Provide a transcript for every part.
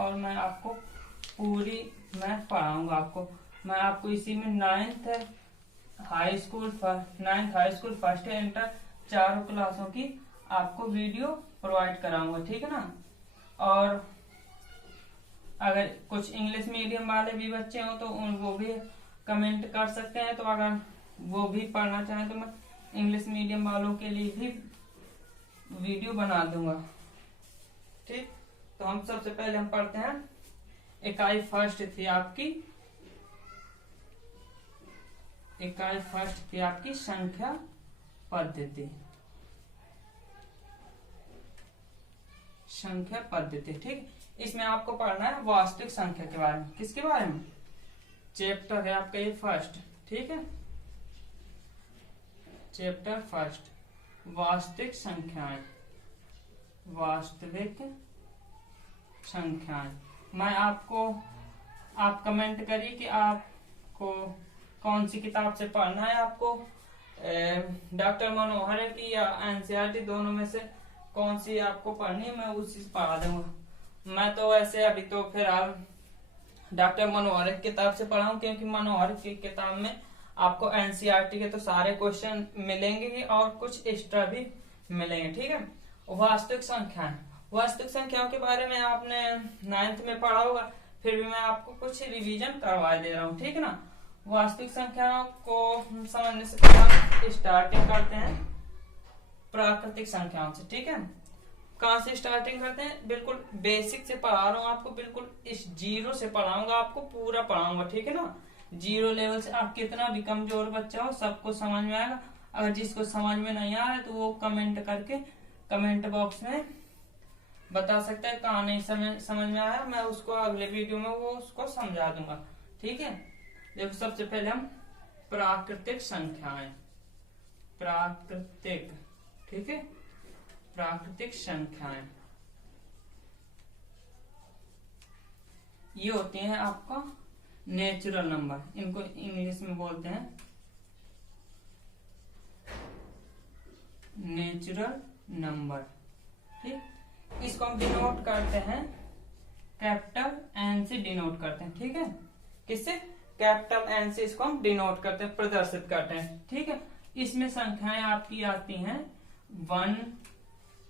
और मैं आपको पूरी मैथ पढ़ाऊंगा आपको। मैं आपको इसी में ninth high school first inter चारों क्लासों की आपको वीडियो प्रोवाइड कराऊंगा, ठीक है ना। और अगर कुछ इंग्लिश मीडियम वाले भी बच्चे हो तो वो भी कमेंट कर सकते हैं, तो अगर वो भी पढ़ना चाहें तो मैं इंग्लिश मीडियम वालों के लिए भी वीडियो बना दूंगा, ठीक। तो हम सबसे पहले हम पढ़ते हैं इकाई फर्स्ट थी आपकी संख्या पद्धति, ठीक। इसमें आपको पढ़ना है वास्तविक संख्या के बारे में। किसके बारे में? चैप्टर है आपका ये फर्स्ट, ठीक है। चैप्टर फर्स्ट वास्तविक संख्याएं। मैं आपको आप कमेंट करिए कि आपको कौन सी किताब से पढ़ना है। आपको डॉक्टर मनोहर की या एनसीईआरटी दोनों में से कौन सी आपको पढ़नी है, मैं उसी से पढ़ा दूंगा। मैं तो वैसे अभी तो फिलहाल डॉक्टर मनोहर की किताब से पढ़ाऊं, क्योंकि मनोहर की किताब में आपको एनसीईआरटी के तो सारे क्वेश्चन मिलेंगे और कुछ एक्स्ट्रा भी मिलेंगे, ठीक है। वास्तविक संख्याओं के बारे में आपने 9th में पढ़ा होगा, फिर भी मैं आपको कुछ रिवीजन करवा दे रहा हूँ, ठीक है ना। वास्तविक संख्याओं को समझने से पहले स्टार्टिंग करते हैं प्राकृतिक संख्याओं से, ठीक है। कहाँ से स्टार्टिंग करते हैं? बिल्कुल बेसिक से पढ़ा रहा हूँ आपको, बिल्कुल इस जीरो से पढ़ाऊंगा आपको, पूरा पढ़ाऊंगा, ठीक है ना। जीरो लेवल से आप कितना भी कमजोर बच्चा हो सबको समझ में आएगा। अगर जिसको समझ में नहीं आ रहा है तो वो कमेंट करके कमेंट बॉक्स में बता सकता है कहाँ नहीं समझ में आया, मैं उसको अगले वीडियो में वो उसको समझा दूंगा, ठीक है। देखो सबसे पहले हम प्राकृतिक संख्याएं, ठीक है। प्राकृतिक संख्याएं ये होती हैं आपका नेचुरल नंबर, इनको इंग्लिश में बोलते हैं नेचुरल नंबर, ठीक। इसको हम डिनोट करते हैं कैपिटल एन से डिनोट करते हैं, ठीक है। किससे? कैपिटल एन से इसको हम डिनोट करते हैं, प्रदर्शित करते हैं, ठीक है। इसमें संख्याएं आपकी आती हैं 1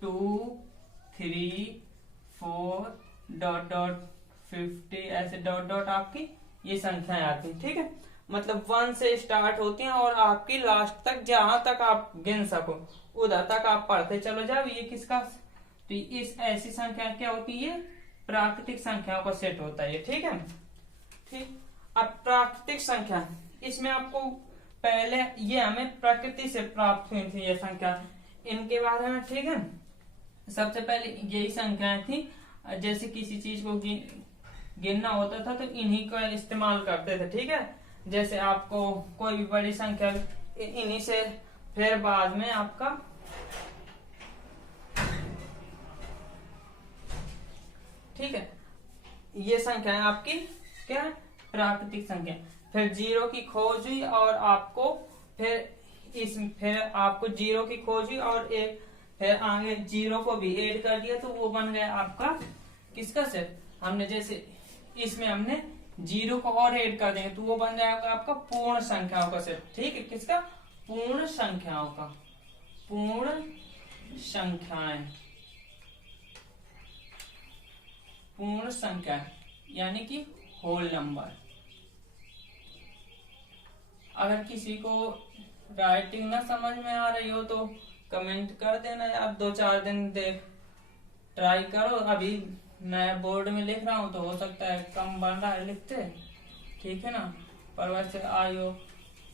2 3 4 .50 ऐसे डॉट आपकी ये संख्याएं आती हैं, ठीक है। मतलब 1 से स्टार्ट होती हैं और आपकी लास्ट तक जहां तक आप गिन सको उधर तक आप पढ़ते चलो जाओ। ये किसका? तो इस ऐसी संख्या क्या होती है? प्राकृतिक संख्याओं का सेट होता है ये, ठीक है, ठीक। अब प्राकृतिक संख्या, इसमें आपको पहले ये हमें प्रकृति से प्राप्त हुई थी ये संख्या, इनके बारे में, ठीक है। सबसे पहले यही संख्याएं थी, जैसे किसी चीज को गिनना होता था तो इन्हीं का इस्तेमाल करते थे, ठीक है। जैसे आपको कोई भी बड़ी संख्या इन्हीं से, फिर बाद में आपका ठीक है ये संख्या है आपकी क्या है? प्राकृतिक संख्या। फिर जीरो की खोज हुई और आपको फिर आपको जीरो की खोज हुई और फिर आगे जीरो को भी ऐड कर दिया तो वो बन गया आपका किसका सेट? हमने जैसे इसमें हमने जीरो को और ऐड कर देंगे तो वो बन जाएगा आपका पूर्ण संख्याओं का सेट, ठीक है। किसका? पूर्ण संख्याओं का, पूर्ण संख्याएं, पूर्ण संख्या यानी कि होल नंबर। अगर किसी को राइटिंग ना समझ में आ रही हो तो कमेंट कर देना यार, 2-4 दिन देख ट्राई करो। अभी मैं बोर्ड में लिख रहा हूँ तो हो सकता है कम बन रहा है लिखते, ठीक है ना। पर वैसे आयो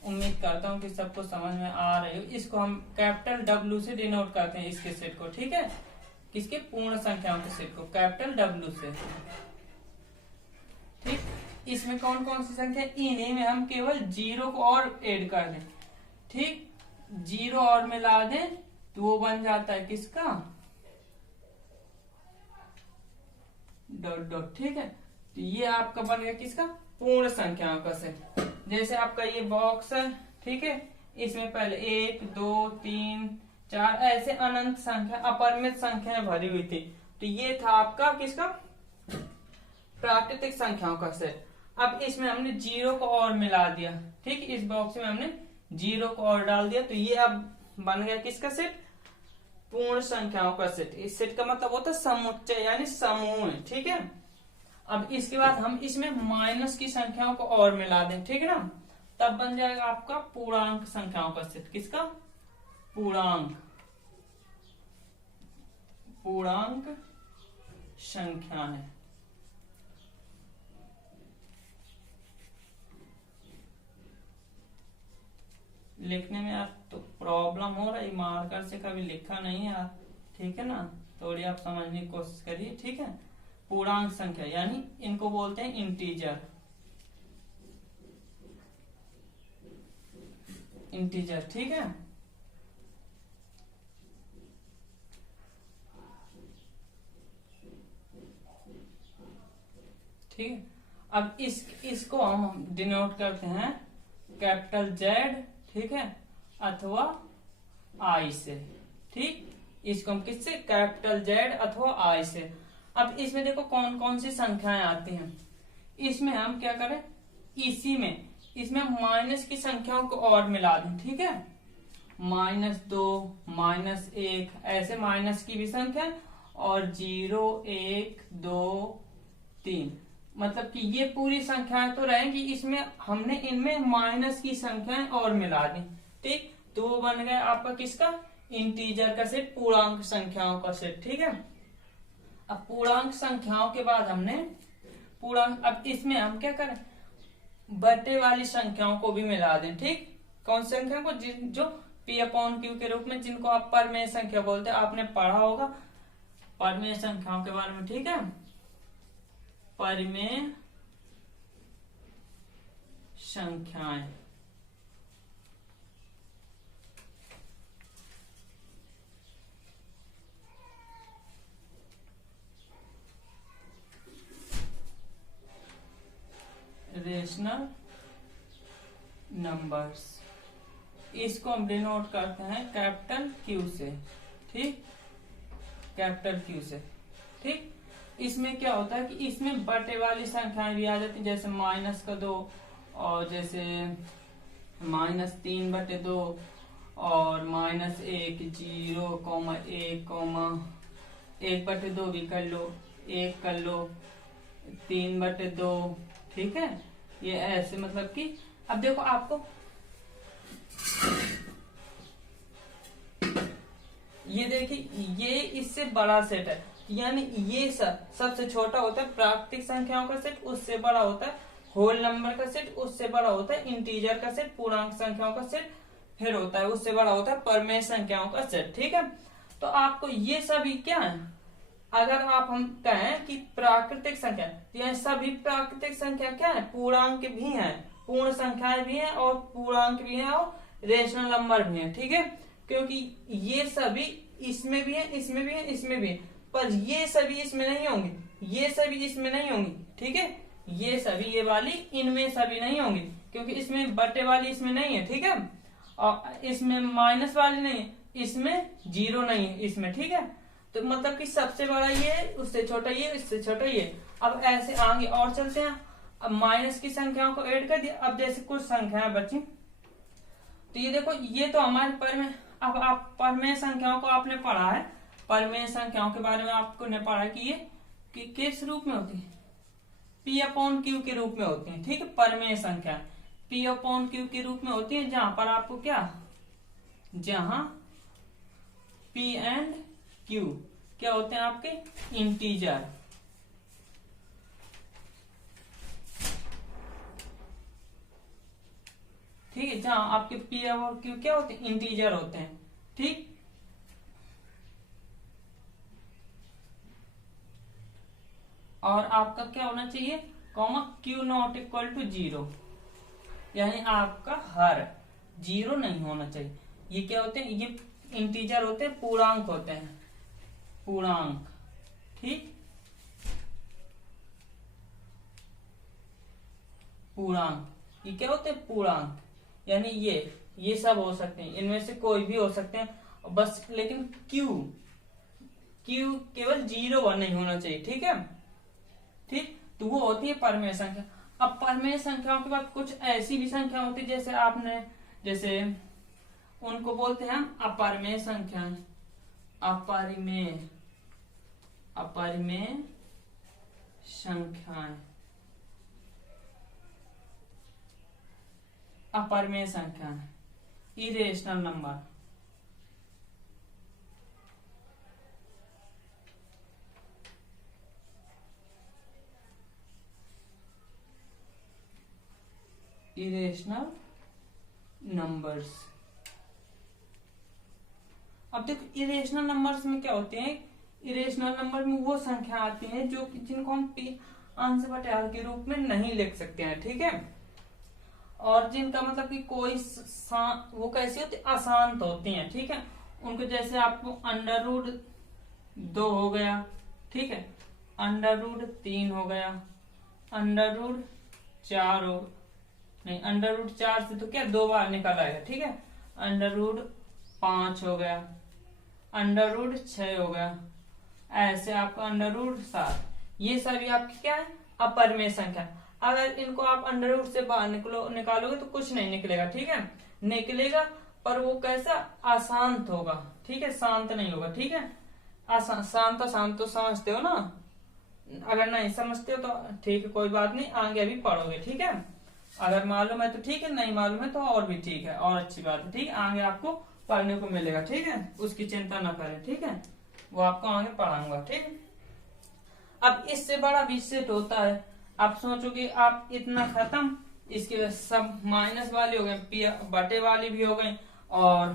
उम्मीद करता हूँ कि सबको समझ में आ रही हो। इसको हम कैपिटल W से डिनोट करते हैं इसके सेट को, ठीक है। किसके? पूर्ण संख्याओं के सेट को कैपिटल W से, ठीक। इसमें कौन कौन सी संख्या? इन्हीं में हम केवल जीरो को और ऐड कर दें, ठीक। जीरो और मिला दें तो वो बन जाता है किसका? डॉट, ठीक है। तो ये आपका बन गया किसका? पूर्ण संख्याओं का सेट। जैसे आपका ये बॉक्स है, ठीक है, इसमें पहले 1 2 3 4 ऐसे अनंत संख्या अपरिमित संख्याएं भरी हुई थी, तो ये था आपका किसका? प्राकृतिक संख्याओं का सेट। अब इसमें हमने जीरो को और मिला दिया, ठीक, इस बॉक्स में हमने जीरो को और डाल दिया, तो ये अब बन गया किसका सेट? पूर्ण संख्याओं का सेट। इस सेट का मतलब होता है समुच्चय यानी समूह, ठीक है। अब इसके बाद हम इसमें माइनस की संख्याओं को और मिला दें, ठीक है ना, तब बन जाएगा आपका पूर्णांक संख्याओं का सेट। किसका? पूर्णांक संख्याएं। लिखने में यार तो प्रॉब्लम हो रही, मार्कर से कभी लिखा नहीं है यार, ठीक है ना, थोड़ी आप समझने की कोशिश करिए, ठीक है। पूर्णांक संख्या यानी इनको बोलते हैं इंटीजर, ठीक है। ठीक है, अब इसको हम डिनोट करते हैं कैपिटल जेड, ठीक है, अथवा आई से, ठीक। इसको हम किससे? कैपिटल जेड अथवा आई से। अब इसमें देखो कौन कौन सी संख्याएं आती हैं। इसमें हम क्या करें, इसमें माइनस की संख्याओं को और मिला दें, ठीक है, -2, -1, ऐसे माइनस की भी संख्या, और 0, 1, 2, 3, मतलब कि ये पूरी संख्याएं तो रहेंगी, इसमें हमने इनमें माइनस की संख्याएं और मिला दी, ठीक। तो वो बन गया आपका किसका? इंटीजर का सेट, पूर्णांक संख्याओं का सेट, ठीक है। अब पूर्णांक संख्याओं के बाद हमने अब इसमें हम क्या करें, बटे वाली संख्याओं को भी मिला दें, ठीक। कौन सी संख्या को? जो P/Q के रूप में, जिनको आप परमेय संख्या बोलते हैं, आपने पढ़ा होगा परमेय संख्याओं के बारे में, ठीक है। परमेय संख्याएं, रेशनल नंबर्स, इसको हम डिनोट करते हैं कैपिटल क्यू से, ठीक, कैपिटल क्यू से, ठीक। इसमें क्या होता है कि इसमें बटे वाली संख्याएं भी आ जाती, जैसे -2, और जैसे -3/2, और -1, 0, 1/2 भी कर लो, 1 कर लो, 3/2, ठीक है। ये ऐसे मतलब कि अब देखो आपको ये देखिए, ये इससे बड़ा सेट है, यानी ये सबसे छोटा होता है प्राकृतिक संख्याओं का सेट, उससे बड़ा होता है होल नंबर का सेट, उससे बड़ा होता है इंटीजर का सेट, पूर्णांक संख्याओं का सेट, फिर होता है उससे बड़ा होता है परमेय संख्याओं का सेट, ठीक है। तो आपको ये सभी क्या है, अगर आप हम कहें कि प्राकृतिक संख्या, तो यह सभी प्राकृतिक संख्या क्या है? पूर्णांक भी है, पूर्ण संख्याएं भी हैं, और पूर्णांक भी हैं, और रेशनल नंबर भी हैं, ठीक है। क्योंकि ये सभी इसमें भी है, इसमें भी है, इसमें भी है, पर ये सभी इसमें नहीं होंगे, ये सभी इसमें नहीं होंगी, ठीक है। ये सभी, ये वाली इनमें सभी नहीं होंगी, क्योंकि इसमें बटे वाली इसमें नहीं है, ठीक है, और इसमें माइनस वाली नहीं है, इसमें 0 नहीं है इसमें, ठीक है। तो मतलब कि सबसे बड़ा ये, उससे छोटा ये, इससे छोटा ये। अब ऐसे आगे और चलते हैं। अब माइनस की संख्याओं को ऐड कर दिया। अब जैसे कुछ संख्याएं बची, तो ये देखो, ये तो हमारे परमेय, अब आप परमेय संख्याओं को आपने पढ़ा है, परमेय संख्याओं के बारे में आपको ने पढ़ा कि ये कि किस रूप में होती है? P/Q के रूप में होती है, ठीक है। परमेय संख्या P/Q के रूप में होती है, जहां पर आपको क्या, जहां P एंड Q क्या होते हैं? आपके इंटीजर, ठीक है। जहां आपके P और Q क्या होते हैं? इंटीजर होते हैं, ठीक। और आपका क्या होना चाहिए? Q≠0, यानी आपका हर 0 नहीं होना चाहिए। ये क्या होते हैं? ये इंटीजर होते हैं, पूर्णांक होते हैं, पूर्णांक, ठीक। पूर्णांक, ये क्या होते हैं? पूर्णांक, यानी ये सब हो सकते हैं, इनमें से कोई भी हो सकते हैं, बस लेकिन Q केवल 0 नहीं होना चाहिए, ठीक है, ठीक। तो वो होती है परमेय संख्या। अब परमेय संख्याओं के बाद कुछ ऐसी भी संख्या होती है जैसे उनको बोलते हैं हम अपरिमेय संख्याएं। अपरिमेय संख्याएं, अपरिमेय संख्याएं, इरेशनल नंबर। Irrational numbers. अब देखो इरेशनल नंबर्स में क्या होते हैं, इरेशनल नंबर में वो संख्या आती हैं जो जिनको हम अंश बटे हर के रूप में नहीं लिख सकते हैं, ठीक है। और जिनका मतलब कि कोई वो कैसी होती, अशांत होती हैं, ठीक है। उनको जैसे आपको अंडर रूट 2 हो गया, ठीक है, अंडर रूट 3 हो गया, अंडर रूट 4 हो, नहीं अंडर रूट 4 से तो क्या 2 बार निकल आएगा, ठीक है। अंडर रूट 5 हो गया, अंडर रूट 6 हो गया, ऐसे आपका अंडर रूट 7, ये सभी आपकी क्या है, अपरिमेय संख्या। अगर इनको आप अंडर रूट से बाहर निकालोगे तो कुछ नहीं निकलेगा, ठीक है, निकलेगा पर वो कैसा, अशांत होगा, ठीक है, शांत नहीं होगा, ठीक है। शांत तो समझते हो ना, अगर नहीं समझते हो तो ठीक है, कोई बात नहीं, आगे अभी पढ़ोगे, ठीक है। अगर मालूम है तो ठीक है, नहीं मालूम है तो और भी ठीक है, और अच्छी बात है, ठीक है, आगे आपको पढ़ने को मिलेगा, ठीक है, उसकी चिंता ना करें, ठीक है, वो आपको आगे पढ़ाऊंगा, ठीक है। अब इससे बड़ा भी सेट होता है, आप सोचोगे आप इतना खत्म, इसके सब माइनस वाली हो गए, बटे वाली भी हो गई और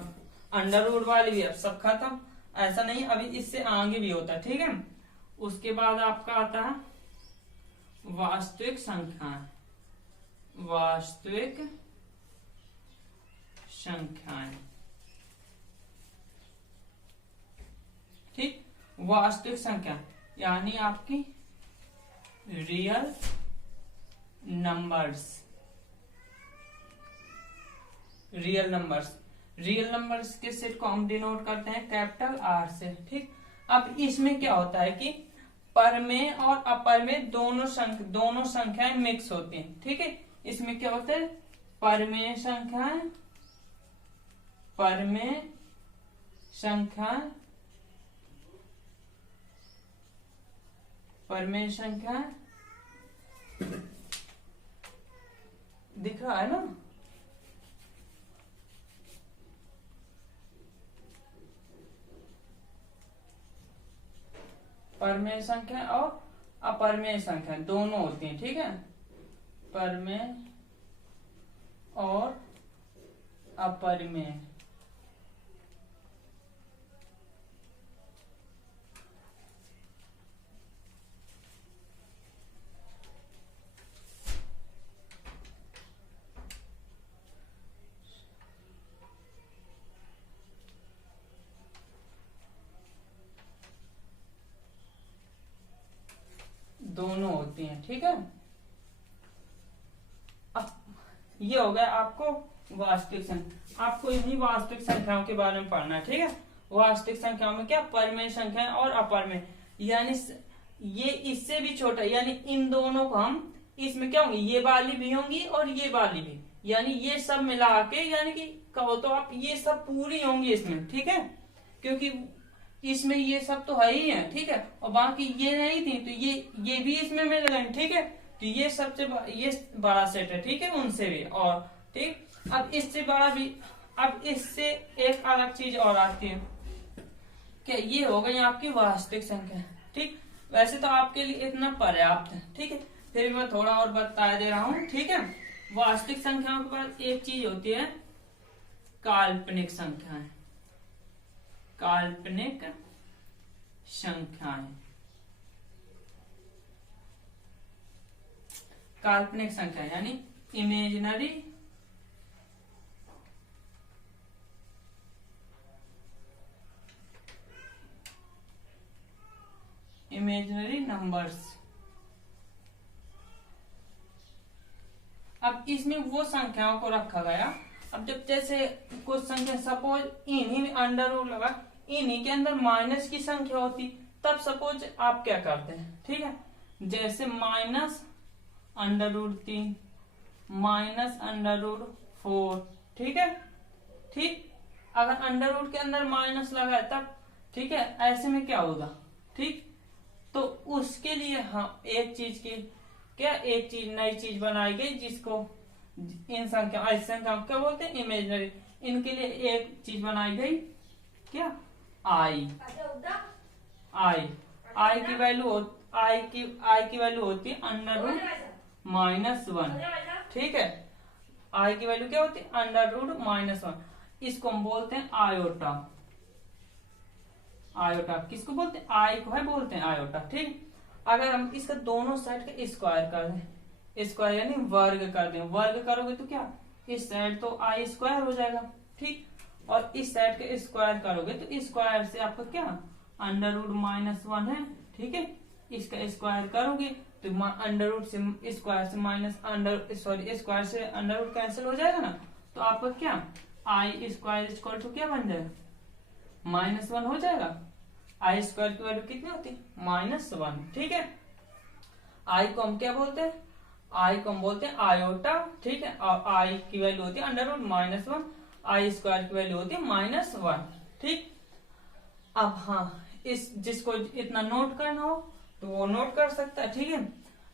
अंडर रूट वाली भी, अब सब खत्म, ऐसा नहीं, अभी इससे आगे भी होता है, ठीक है। उसके बाद आपका आता है वास्तविक संख्याएं, वास्तविक संख्याएं, ठीक, वास्तविक संख्या यानी आपकी रियल नंबर्स, रियल नंबर्स के सेट को हम डिनोट करते हैं कैपिटल आर से, ठीक। अब इसमें क्या होता है कि परमेय और अपरमेय दोनों संख्याएं मिक्स होती हैं, ठीक है। इसमें क्या होता है, परमेय संख्या दिख रहा है ना, परमेय संख्या और अपरमेय संख्या दोनों होती हैं, ठीक है, परमेय और अपरमेय। दोनों होती हैं, ठीक है। अब ये हो गया आपको वास्तविक संख्या, आपको इन्हीं वास्तविक संख्याओं के बारे में पढ़ना है, ठीक है। वास्तविक संख्याओं में क्या, परमेय संख्या और अपरमेय, यानी ये इससे भी छोटा, यानी इन दोनों को हम इसमें क्या होंगे, ये वाली भी होंगी और ये वाली भी, यानी ये सब मिला के, यानी कि कहो तो आप ये सब पूरी होंगी इसमें, ठीक है, क्योंकि इसमें ये सब तो है ही है, ठीक है, और बाकी ये नहीं थी तो ये भी इसमें मिल गए, ठीक है। तो ये सबसे ये बड़ा सेट है, ठीक है, उनसे भी, और ठीक। अब इससे बड़ा भी, अब इससे एक अलग चीज और आती है कि ये हो गई आपकी वास्तविक संख्या, ठीक। वैसे तो आपके लिए इतना पर्याप्त है, ठीक है, फिर भी मैं थोड़ा और बता दे रहा हूँ, ठीक है। वास्तविक संख्याओं के बाद एक चीज होती है काल्पनिक संख्याएं, काल्पनिक संख्याएं, काल्पनिक संख्या यानी इमेजिनरी नंबर्स। अब इसमें वो संख्याओं को रखा गया, अब जब जैसे कुछ संख्या सपोज इन्हीं में अंडर रूट लगा, इन्हीं के अंदर माइनस की संख्या होती, तब सपोज आप क्या करते हैं, ठीक है, जैसे -√3 -√4, ठीक है। ठीक, अगर अंडर रूट के अंदर माइनस लगा है तब, ठीक है, ऐसे में क्या होगा, ठीक। तो उसके लिए हम एक चीज नई चीज बनाई गई, जिसको इन संख्या ऐसी संख्याओं क्या बोलते हैं, इमेजिनरी। इनके लिए एक चीज बनाई गई, क्या, आई की वैल्यू आई की वैल्यू होती है √-1, ठीक है। आई की वैल्यू क्या होती है, √-1। इसको हम बोलते हैं आयोटा। किसको बोलते हैं, आई को है बोलते हैं आयोटा, ठीक। अगर हम इसका दोनों साइड का स्क्वायर कर दें, स्क्वायर यानी वर्ग कर दें, वर्ग करोगे तो क्या, इस साइड तो आई स्क्वायर हो जाएगा, ठीक। और इस साइड का स्क्वायर करोगे तो स्क्वायर से आपका क्या, √-1 है, ठीक है। इसका स्क्वायर करोगे तो √ से स्क्वायर से स्क्वायर से √ कैंसिल हो जाएगा ना, तो आपका क्या, आई स्क्वायर इक्वल टू क्या बन जाएगा, -1 हो जाएगा। आई स्क्वायर की वैल्यू कितनी होती है, -1, ठीक है। आई को हम क्या बोलते हैं, आई को हम बोलते हैं आयोटा, ठीक है। और आई की वैल्यू होती है √-1, आई स्क्वायर की वैल्यू होती है -1, ठीक। अब हाँ, इस जिसको इतना नोट करना हो तो वो नोट कर सकता है, ठीक है।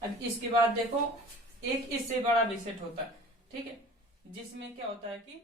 अब इसके बाद देखो, एक इससे बड़ा भी सेट होता है, ठीक है, जिसमें क्या होता है कि